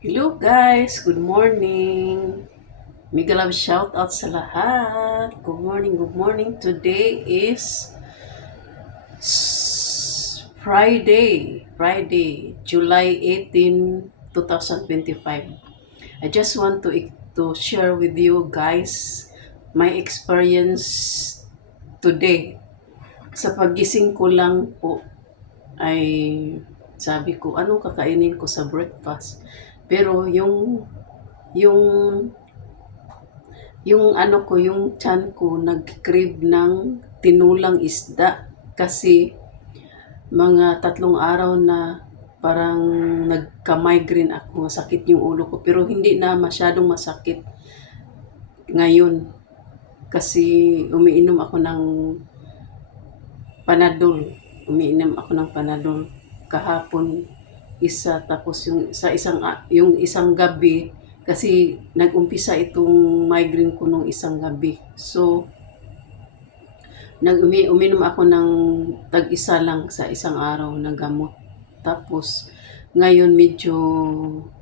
Hello guys, good morning. Mega love shout out sa lahat. Good morning, good morning. Today is Friday, July 18, 2025. I just want to share with you guys my experience today. Sa pagising ko lang po ay sabi ko, anong kakainin ko sa breakfast? Pero yung yung tiyan ko nag-crave ng tinulang isda kasi mga 3 araw na parang nagka-migraine ako, masakit yung ulo ko pero hindi na masyadong masakit ngayon kasi umiinom ako ng Panadol. Umiinom ako ng Panadol kahapon isa tapos yung isang gabi kasi nag-umpisa itong migraine ko nung isang gabi. So uminom ako ng tag-isa lang sa isang araw na gamot. Tapos ngayon medyo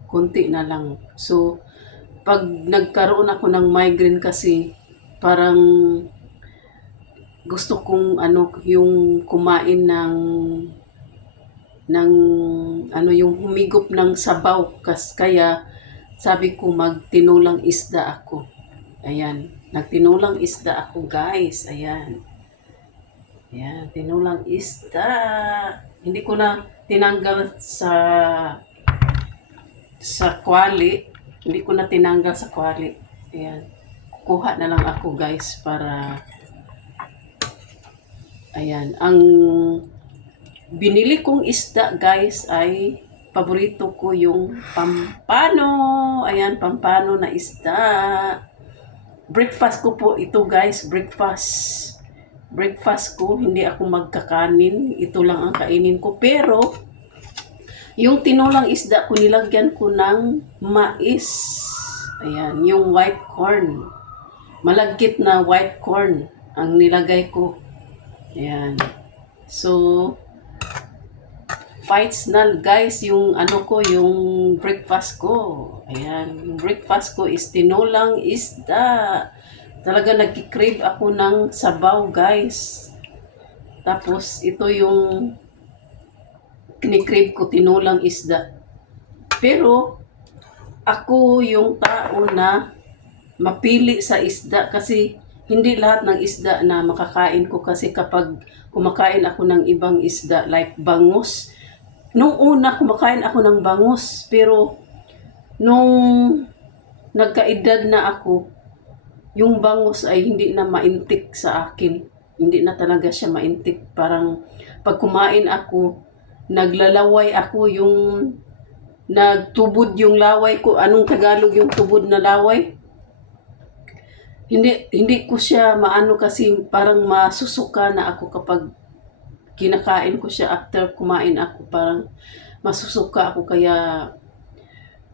konti na lang. So pag nagkaroon ako ng migraine kasi parang gusto kong yung kumain ng yung humigop ng sabaw kaya sabi ko magtinulang isda ako. Ayan, nagtinulang isda ako guys. Ayan. Ayan, tinulang isda. Hindi ko na tinanggal sa kwali. Hindi ko na tinanggal sa kwali. Ayan. Kuha na lang ako guys para ayan. Ang binili kong isda guys ay paborito ko yung pampano. Ayan, pampano na isda. Breakfast ko po ito guys, breakfast ko, hindi ako magkakanin, ito lang ang kainin ko. Pero yung tinulang isda ko, nilagyan ko ng mais. Ayan, yung white corn. Malagkit na white corn ang nilagay ko. Ayan. So, fights na guys yung yung breakfast ko. Ayan, yung breakfast ko is tinulang isda. Talaga nagki-crave ako ng sabaw guys. Tapos ito yung kinikrave ko, tinulang isda. Pero ako yung tao na mapili sa isda kasi hindi lahat ng isda na makakain ko kasi kapag kumakain ako ng ibang isda like bangus, nung una kumakain ako ng bangus pero nung nagkaedad na ako, yung bangus ay hindi na maintik sa akin. Hindi na talaga siya maintik. Parang pag kumain ako, naglalaway ako yung nagtubod yung laway ko. Anong Tagalog yung tubod na laway? Hindi ko siya maano kasi parang masusuka na ako kapag kinakain ko siya after kumain ako. Parang masusuka ako kaya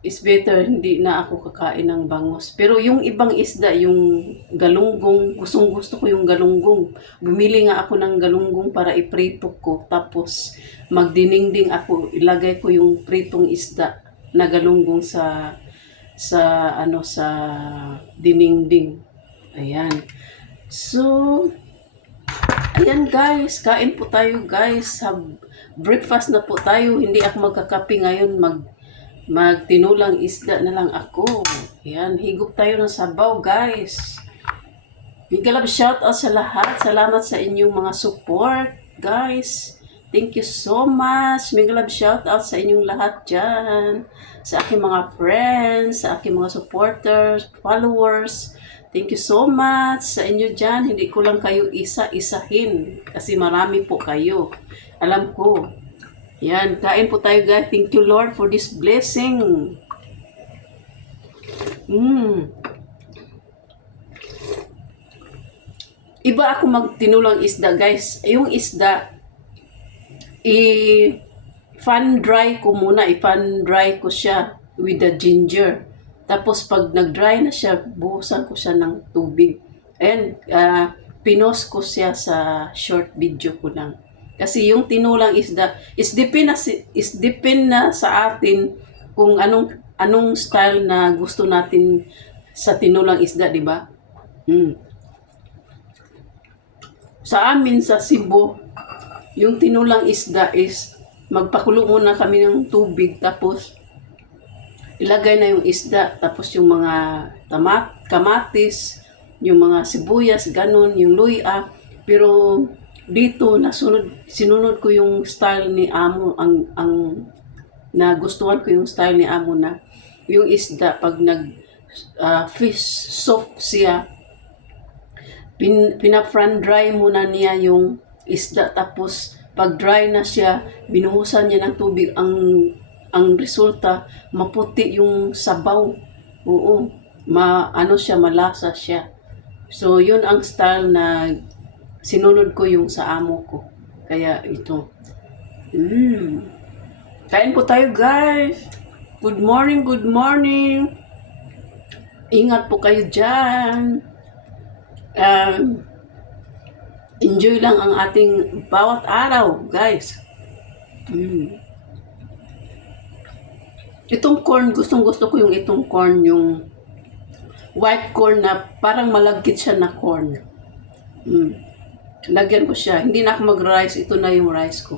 is better hindi na ako kakain ng bangus. Pero yung ibang isda, yung galunggong, gustong gusto ko yung galunggong. Bumili nga ako ng galunggong para iprito ko. Tapos magdiningding ako, ilagay ko yung pritong isda na galunggong sa diningding. Ayan. So, ayan guys, kain po tayo guys. Breakfast na po tayo. Hindi ako magkakape ngayon, magtinulang isda na lang ako. Ayan, higop tayo ng sabaw, guys. Big love shout out sa lahat. Salamat sa inyong mga support, guys. Thank you so much. Big love shout out sa inyong lahat dyan. Sa aking mga friends, sa aking mga supporters, followers. Thank you so much sa inyo dyan. Hindi ko lang kayo isa-isahin kasi marami po kayo. Alam ko. Yan, kain po tayo guys. Thank you Lord for this blessing. Iba ako magtinulang isda guys. Yung isda, fan dry ko muna. I-fan dry ko siya with the ginger. Tapos pag nag-dry na siya, buhusan ko siya ng tubig. And pinost ko siya sa short video ko lang. Kasi yung tinulang isda is depend na sa atin kung anong style na gusto natin sa tinulang isda, di ba? Mm. Sa amin sa Cebu, yung tinulang isda is magpakulo muna kami ng tubig tapos ilagay na yung isda tapos yung mga kamatis, yung mga sibuyas, ganun, yung luya. Pero dito sinunod ko yung style ni Amo ang nagustuhan ko yung style ni Amo na yung isda pag fish soup siya pina-front dry muna niya yung isda tapos pag dry na siya binuhusan niya ng tubig ang resulta maputi yung sabaw. Oo, ano siya, malasa siya. So yun ang style na sinunod ko yung sa amo ko. Kaya ito. Kain po tayo, guys. Good morning, good morning. Ingat po kayo dyan. Enjoy lang ang ating bawat araw, guys. Itong corn, gustong-gusto ko yung itong corn, yung white corn na parang malagkit siya na corn. Lagyan ko siya. Hindi na ako mag-rice. Ito na yung rice ko.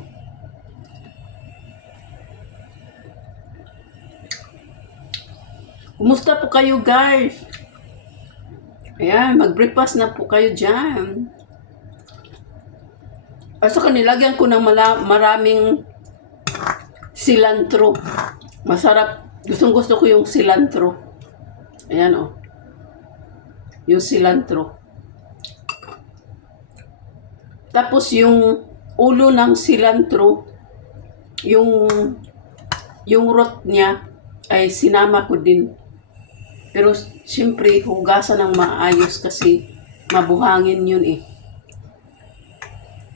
Kumusta po kayo, guys? Ayan, mag-breakfast na po kayo dyan. At saka nilagyan ko ng maraming cilantro. Masarap. Gustong-gusto ko yung cilantro. Ayan, oh. Yung cilantro. Tapos yung ulo ng cilantro, yung root niya ay sinama ko din. Pero siyempre hugasan ng maayos kasi mabuhangin yun eh.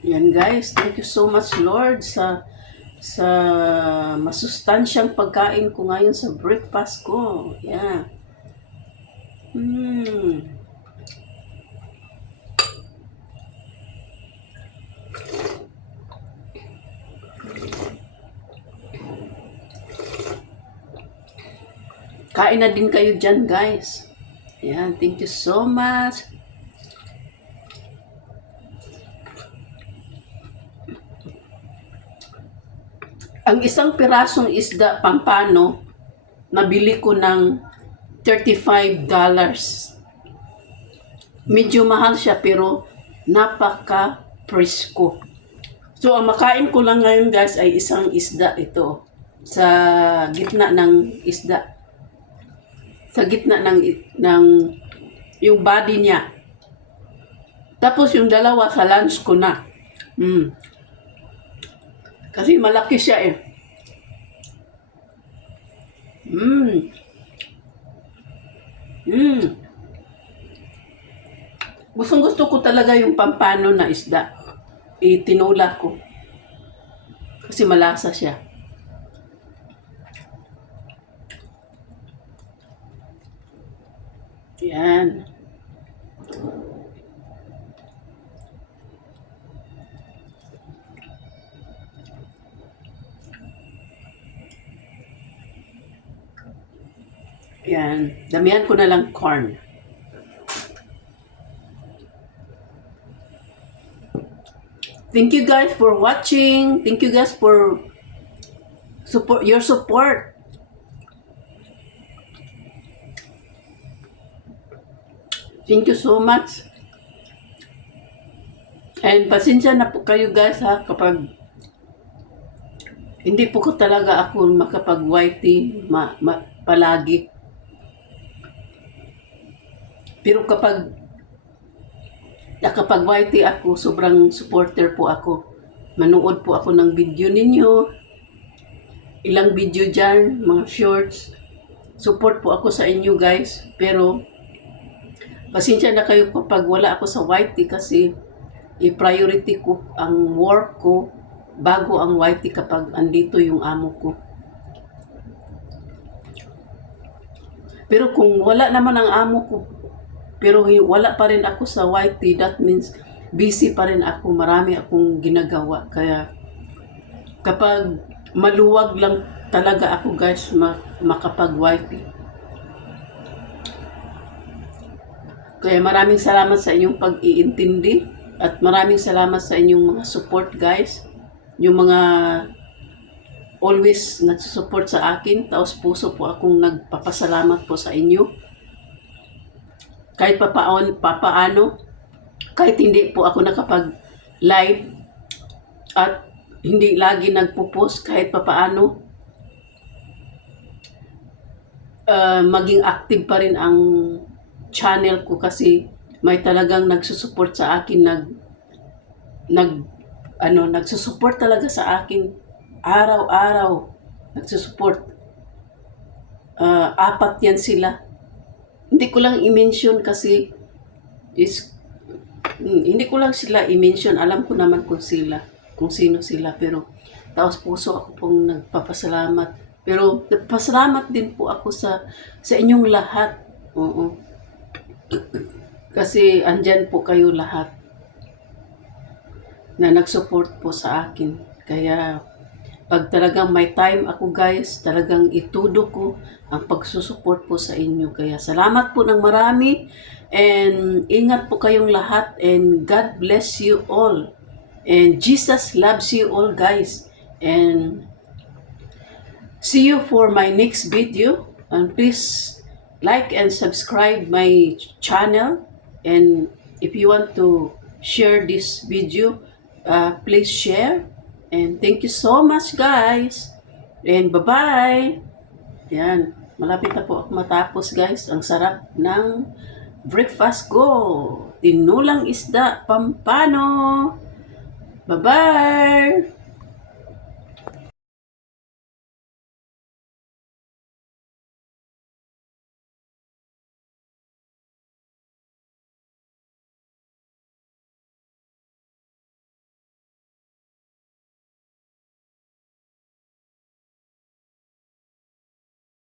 Yan guys, thank you so much Lord sa masustansyang pagkain ko ngayon sa breakfast ko. Yeah. Kain na din kayo dyan, guys. Yan, thank you so much. Ang isang pirasong isda pampano, nabili ko ng $35. Medyo mahal siya pero napaka-presko. So, ang makain ko lang ngayon guys ay isang isda ito. Sa gitna ng isda. Sa gitna ng yung body niya. Tapos yung dalawa sa lunch ko na. Kasi malaki siya eh. Gustong-gusto ko talaga yung pampano na isda. Itinula ko. Kasi malasa siya. Yan. Yan. Damihan ko na lang corn. Thank you guys for watching. Thank you guys for your support. Thank you so much. And pasensya na po kayo guys ha kapag hindi po ko talaga ako makapag-whitey palagi. Pero kapag nakapag-whitey ako, sobrang supporter po ako. Manood po ako ng video ninyo. Ilang video dyan, mga shorts. Support po ako sa inyo guys. Pero pasensya na kayo kapag wala ako sa whitey kasi i-priority ko ang work ko bago ang whitey kapag andito yung amo ko. Pero kung wala naman ang amo ko, pero wala pa rin ako sa whitey, that means busy pa rin ako, marami akong ginagawa. Kaya kapag maluwag lang talaga ako guys makapag-wifi. Kaya maraming salamat sa inyong pag-iintindi at maraming salamat sa inyong mga support guys. Yung mga always nagsusupport sa akin, taos puso po akong nagpapasalamat po sa inyo. Kahit papaano, kahit hindi po ako nakapag-live at hindi lagi nagpo-post, kahit papaano, maging active pa rin ang channel ko kasi may talagang nagsusupport sa akin, nagsusupport talaga sa akin araw-araw, nagsusupport. Apat yan sila. Hindi ko lang i-mention kasi hindi ko lang sila i-mention, alam ko naman kung sino sila, pero taos puso ako pong nagpapasalamat. Pero nagpasalamat din po ako sa inyong lahat. Oo. Kasi andyan po kayo lahat na nag-support po sa akin. Kaya pag talagang may time ako guys, talagang itudo ko ang pagsusupport po sa inyo. Kaya salamat po ng marami and ingat po kayong lahat and God bless you all. And Jesus loves you all guys. And see you for my next video. And please like and subscribe my channel. And if you want to share this video, please share. And thank you so much guys. And bye-bye. Yan. Malapit na po ako matapos guys. Ang sarap ng breakfast ko. Tinulang isda pampano. Bye-bye.